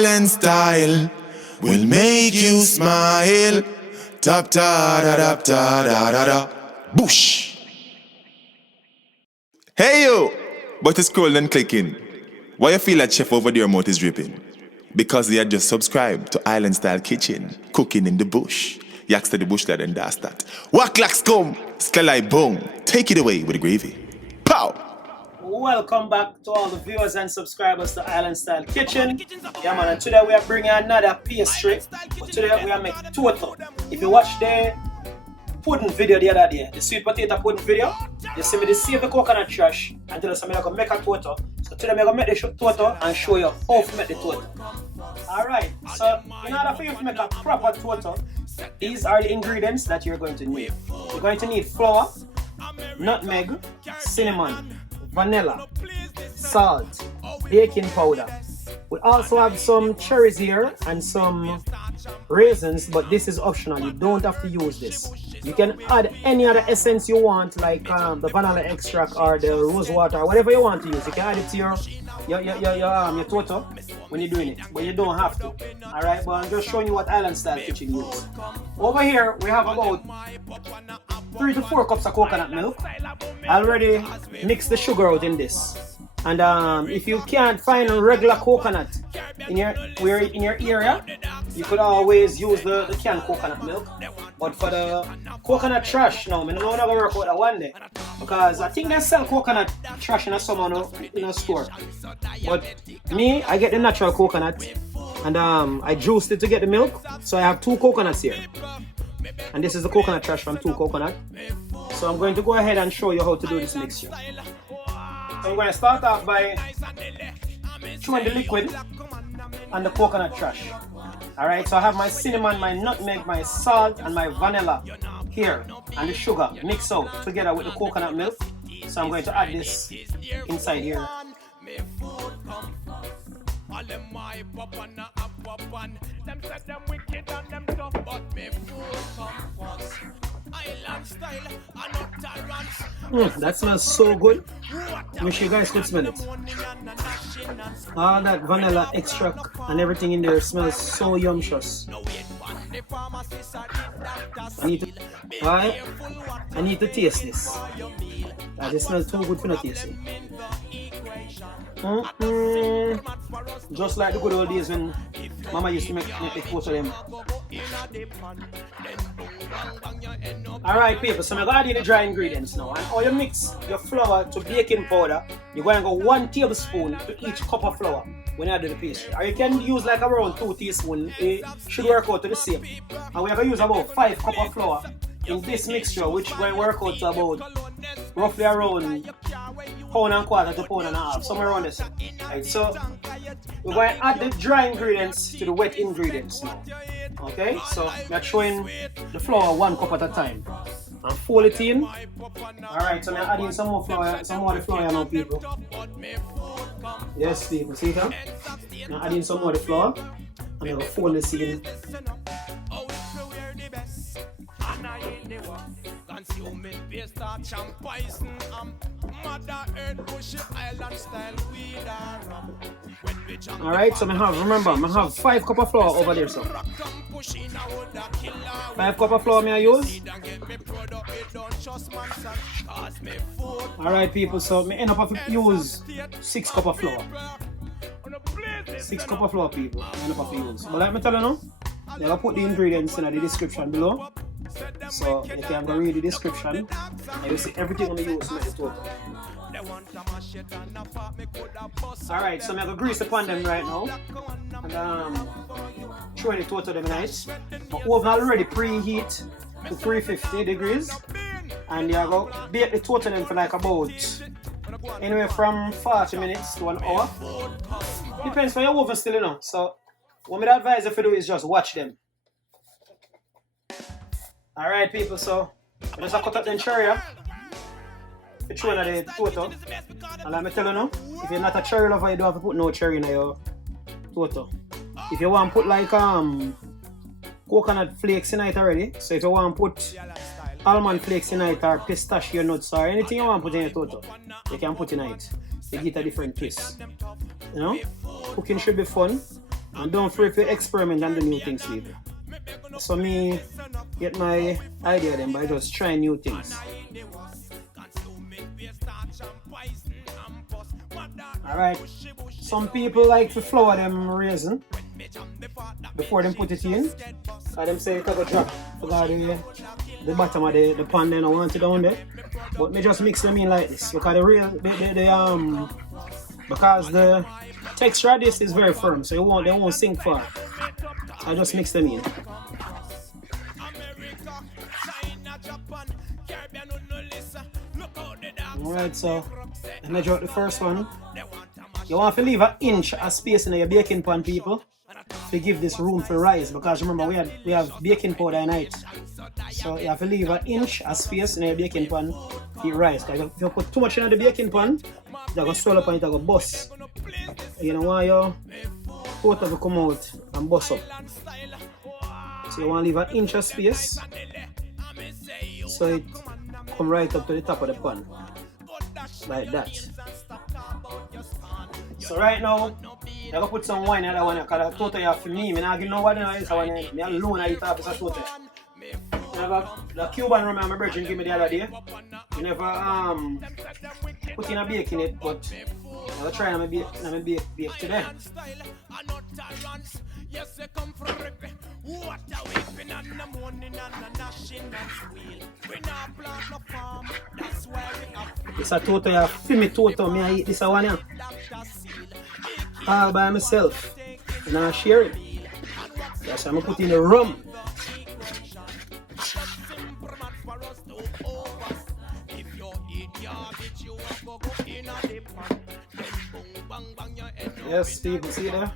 Island style will make you smile. Tap ta da da da da da da. Boosh. Hey yo! But it's scrolling and clicking. Why you feel that chef over there mouth is dripping? Because they had just subscribed to Island Style Kitchen, cooking in the bush. Yaks to the bush lad and that's that. Waklaks come, skelai boom. Take it away with the gravy. Pow! Welcome back to all the viewers and subscribers to Island Style Kitchen. Yeah man, and today we are bringing another pastry. But today we are making Toto. If you watch the pudding video the other day, the sweet potato pudding video, you see me to save the coconut trash and tell us I'm going to make a Toto. So today I'm going to make the Toto and show you how to make the Toto. Alright, so in order for you to make a proper Toto, these are the ingredients that you're going to need. You're going to need flour, nutmeg, cinnamon, vanilla, salt, baking powder. We also have some cherries here and some raisins, but this is optional. You don't have to use this. You can add any other essence you want, like the vanilla extract or the rose water, or whatever you want to use. You can add it to your Toto when you're doing it, but you don't have to. Alright, but I'm just showing you what Island Style Kitchen uses. Over here, we have about 3 to 4 cups of coconut milk. I already mixed the sugar out in this. And if you can't find a regular coconut in your area, you could always use the canned coconut milk. But for the coconut trash, no, I'm not going to work out that one day. Because I think they sell coconut trash in a store. But me, I get the natural coconut. And I juiced it to get the milk. So I have 2 coconuts here. And this is the coconut trash from 2 coconuts. So I'm going to go ahead and show you how to do this mixture. So I'm going to start off by throwing the liquid and the coconut trash. Alright, so I have my cinnamon, my nutmeg, my salt, and my vanilla here. And the sugar mixed out together with the coconut milk. So I'm going to add this inside here. That smells so good. I wish you guys could smell it. All that vanilla extract and everything in there smells so yumptious. I need to taste this. This smells too good for not tasting. Just like the good old days when Mama used to make the food for them. Alright people, so I'm going to add the dry ingredients now. And how you mix your flour to baking powder, you're going to go 1 tablespoon to each cup of flour when you do the pastry. Or you can use like around 2 teaspoons, it should work out to the same. And we are going to use about 5 cups of flour in this mixture, which will work out to about roughly around 1.25 pounds to 1.5 pounds, somewhere around this. Right, so we're going to add the dry ingredients to the wet ingredients now. Okay, so we're throwing the flour 1 cup at a time and fold it in. Alright, so I'm adding some more flour, some more of the flour now, people. Yes, people, see that? I'm adding some more of the flour and I'm going to fold this in. Alright, so remember, I have 5 cups of flour over there, so 5 cups of flour I use. Alright people, so I end up having to use 6 cups of flour. 6 cups of flour, people, I end up having to use. But like I tell you now, I'm going to put the ingredients in the description below. So you can go read the description and you'll see everything I'm going to use to make the Toto. Alright, so I'm going to grease the pan them right now. And throw the Toto them nice. My oven already preheat to 350 degrees. And you're going to bake the Toto them for like about anywhere from 40 minutes to 1 hour. Depends on your oven still, you know. So what I advise you to do is just watch them. Alright people, so I just cut up the cherry to throw in the Toto. And let me tell you now, if you're not a cherry lover, you don't have to put no cherry in your Toto. If you want to put like coconut flakes in it already, so if you want to put almond flakes in it or pistachio nuts or anything you want to put in your Toto, you can put in it. You get a different twist. You know? Cooking should be fun. And don't afraid to experiment and do new things, people. So me get my idea then by just trying new things. Alright. Some people like to flour them raisin before they put it in. Cause them say it can go drop. Because the bottom of the pan then I want it down there. But me just mix them in like this. Because because the texture of this is very firm, so they won't sink far. So I just mix them in. Alright, so I measure out the first one. You want to leave an inch of space in your baking pan, people, to give this room for rise, because remember we have baking powder in it. So you have to leave an inch of space in your baking pan for rise. Because if you put too much in the baking pan, it's going to swell up and it's going to bust. You don't want your Toto to come out and bust up. So you want to leave an inch of space so it come right up to the top of the pan. Like that. So right now, I'm going to put some wine in that one because Toto you have for me. I'm not giving no one else. I'm alone I eat half of Toto. The Cuban rum my virgin gave me the other day. You never put in a bake in it, but I'm going to try and bake today. It's a Toto, you feel me Toto, I eat this one here. All by myself. And I share it. Yes, I'm going to put in the rum. Yes, people, see there?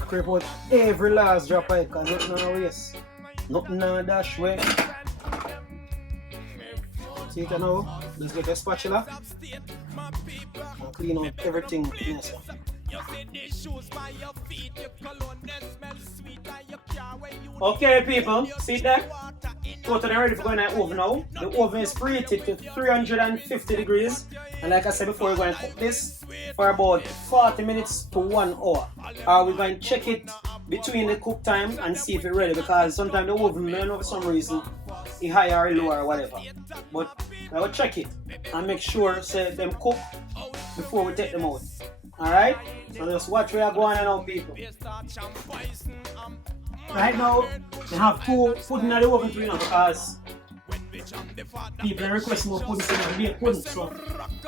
Creep out every last drop of it because nothing on waste. Nothing on dash way. See it now? Let's get a spatula and clean out everything. Yes. Okay, people, see that? Totally ready for going in the oven now. The oven is preheated to 350 degrees. And like I said before, we're going to cook this for about 40 minutes to 1 hour. We're going to check it between the cook time and see if it's ready, because sometimes the oven may know for some reason it's higher or lower or whatever. But I will check it and make sure say them cook before we take them out. Alright? So just watch where I'm going now, people. Right now, we have two pudding in the oven too, because people request more pudding, so they make pudding. So,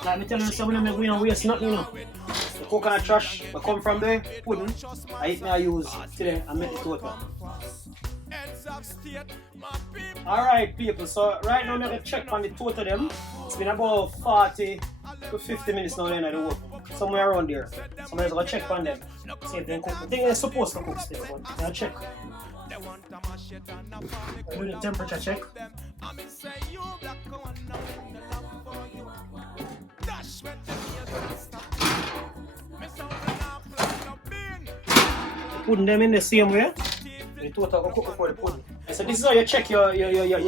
like me telling you, some of them we don't waste nothing, The coconut trash that come from the pudding, I use today and make the Toto. Alright, people, so right now I'm going to check on the Toto them. It's been about 40 to 50 minutes now in the oven. Somewhere around there. Somebody's going to check on them. See if they cook. I think they're supposed to cook still, but I'll check. Do the temperature check. Putting them in the same way. The Toto will cook before the pudding. So this is how you check your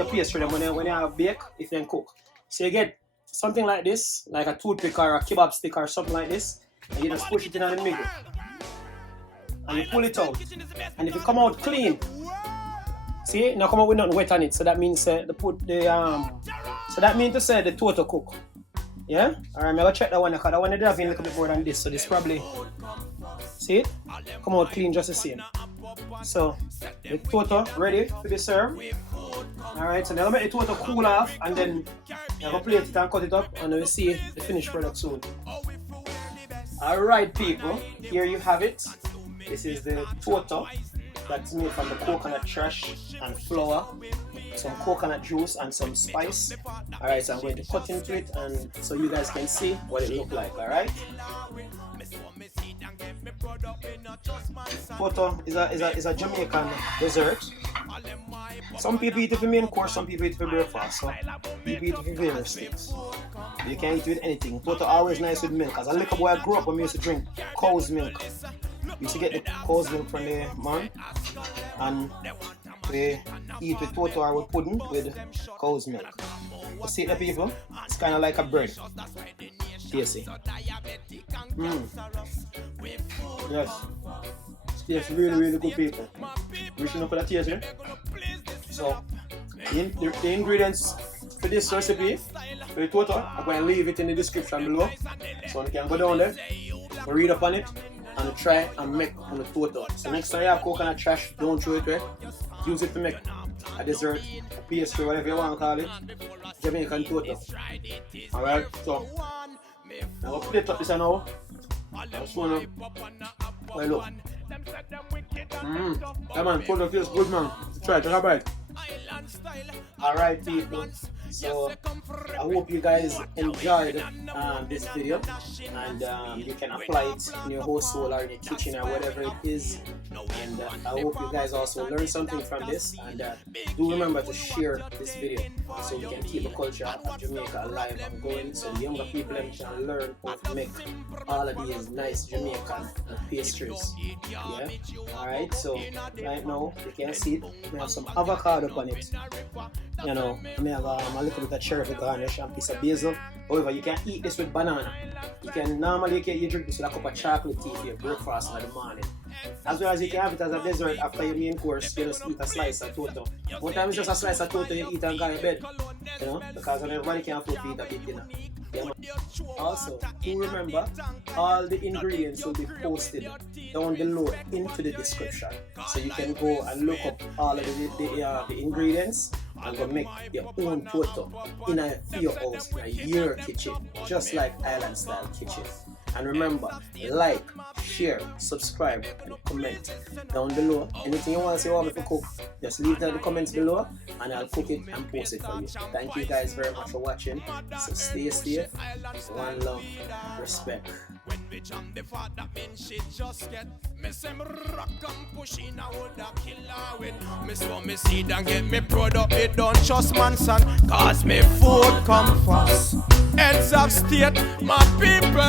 pastry them when you have bake, if they cook. So you get something like this, like a toothpick or a kebab stick or something like this, and you just push it in the middle. And you pull it out. And if it come out clean, see, now come out with nothing wet on it. So that means so that means to say the Toto cook. Yeah? Alright, I'm gonna check that one because that one did have a little bit more than this, so this probably, see it? Come out clean just the same. So the Toto ready to be served. Alright, so now I'll make the Toto cool off and then I'm gonna plate it and cut it up and we'll see the finished product soon. Alright, people, here you have it. This is the Toto that's made from the coconut trash and flour, some coconut juice and some spice. Alright, so I'm going to cut into it and so you guys can see what it looks like, alright? Toto is a Jamaican dessert. Some people eat it for main course, some people eat it for breakfast. So people eat it for various things. You can eat it with anything. Toto always nice with milk. As a little boy I grew up when we used to drink cow's milk. We used to get the cow's milk from the man and we eat with Toto or with pudding with cow's milk. You see the people? It's kind of like a bread. Tasty. Yes. tastes really, really good, people. We should know for the taste, eh? So, the ingredients for this recipe, for the Toto, I'm going to leave it in the description below. So you can go down there, read up on it, and try and make on the Toto. So next time you have coconut trash, don't throw it away. Use it to make a dessert, a pastry, whatever you want to call it. Jamaican Toto. Alright, so now I'll plate up this now. I'll spoon up. Well, look. Yeah, man, Toto feels good, man. Try it, take a bite. Alright, people. So I hope you guys enjoyed this video, and you can apply it in your household or in your kitchen or whatever it is. And I hope you guys also learned something from this, and do remember to share this video so we can keep the culture of Jamaica alive and going, so the younger people can learn how to make all of these nice Jamaican pastries. Yeah. Alright, so right now you can see it. We have some avocado on it. You know, I may have a little bit of cherry for garnish and a piece of basil. However, you can eat this with banana. You can normally you drink this with a cup of chocolate tea for your breakfast in the morning. As well as you can have it as a dessert after your main course. You just eat a slice of Toto. One time it's just a slice of Toto you eat and go to bed. You know, because everybody can afford to eat a big dinner. Yeah. Also, do remember, all the ingredients will be posted down below into the description. So you can go and look up all of the ingredients and go make your own Toto in your house, in your kitchen, just like Island Style Kitchen. And remember, like, share, subscribe, and comment down below. Anything you want to say you want me to cook, just leave it in the comments below, and I'll cook it and post it for you. Thank you guys very much for watching. So stay safe. One love, respect. When we jump the fat, that means she just get me some rock and pushing I would a killer with me, so me seed and get me product. It don't trust man son, cause me food come first. Heads of state, my people,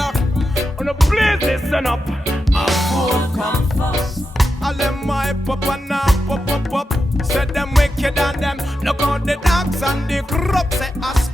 on the place listen up. My food come first. All them my papa now pop. Said them wicked and them look out the dogs and the crops say ask.